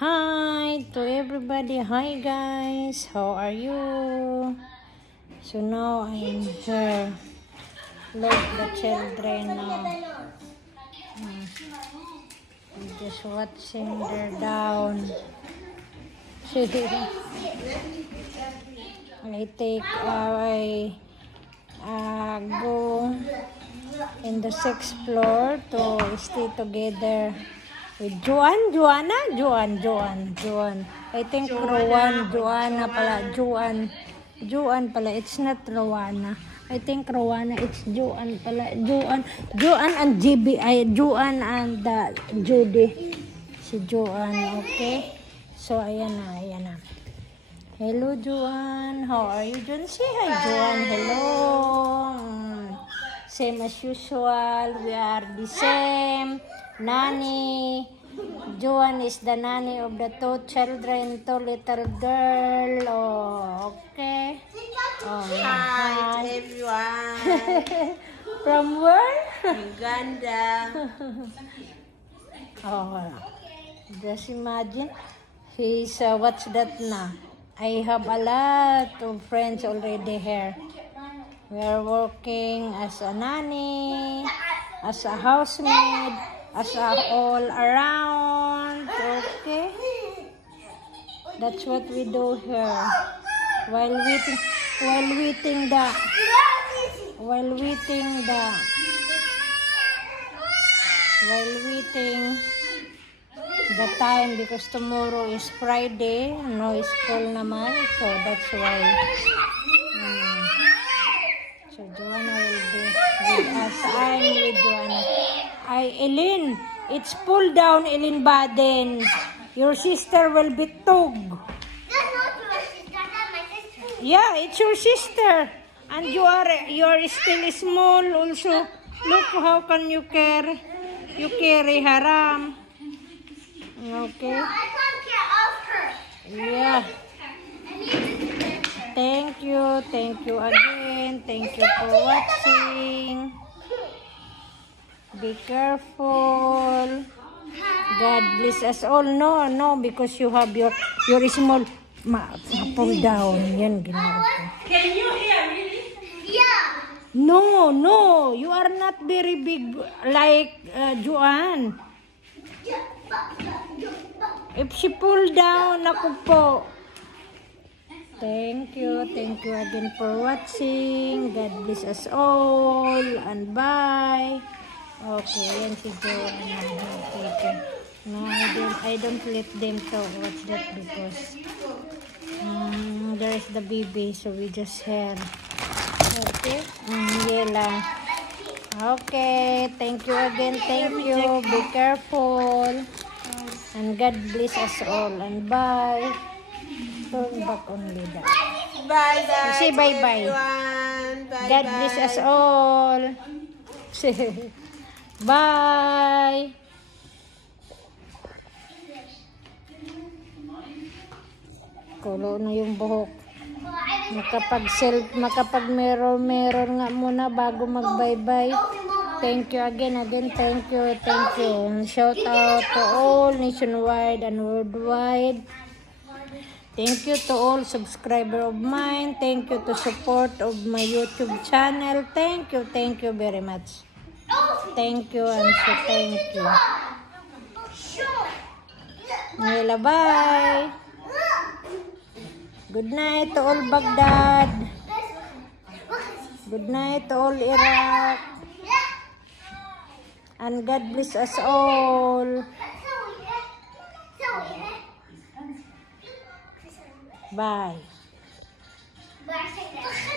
Hi to everybody. Hi guys, how are you? So now I'm here. Look the children now. I'm just watching their down. I go in the 6th floor to stay together with Joan. I think Joanna pala. Joan pala. It's not Rowana. I think Rowana. It's Joan pala. Joan and GB. Joan and Judy. Si Joan. Okay. So ayan na. Hello Joan. How are you, Joan? Say hi, Joan. Hello. Same as usual. We are the same. Nanny. Joan is the nanny of the 2 children, 2 little girl. Oh, okay. Oh, hi to everyone. From where? Uganda. Oh, just imagine. He's, what's that na? I have a lot of friends already here. We are working as a nanny, as a housemaid, as a all around. Okay, that's what we do here. While waiting the time, because tomorrow is Friday, no school naman, so that's why. So Joanna will be with us. I'm with Joanna. Eileen, it's pull down, Eileen Baden. Your sister will be tug. That's not your sister, that's my sister. Yeah, it's your sister. And you are still small also. Look how can you carry Haram. Okay. No, I can't get off her. Yeah. I need to get her. Thank you again. Thank you for watching. Be careful. God bless us all. No, because you have your small pull down. Yan ginawa ko. Can you hear really? Yeah. No, you are not very big like Joanne. If she pull down, ako po. Thank you again for watching. God bless us all, and bye. Okay, yan si Joanne. Okay. No, I don't let them to watch that because there is the baby, so we just share. Okay, yeah lang. Okay, thank you again. Thank you. Be careful. And God bless us all. And bye. Turn back only that. Bye bye. Say bye-bye. Bye. God bless us all. Bye. Kulo na yung buhok. Makapag meron nga muna bago mag-bye-bye. Thank you again. Thank you. And shout out to all nationwide and worldwide. Thank you to all subscriber of mine. Thank you to support of my YouTube channel. Thank you very much. Thank you and so thank you. Nila, bye. Good night to all Baghdad. Good night to all Iraq. And God bless us all. Bye. Bye.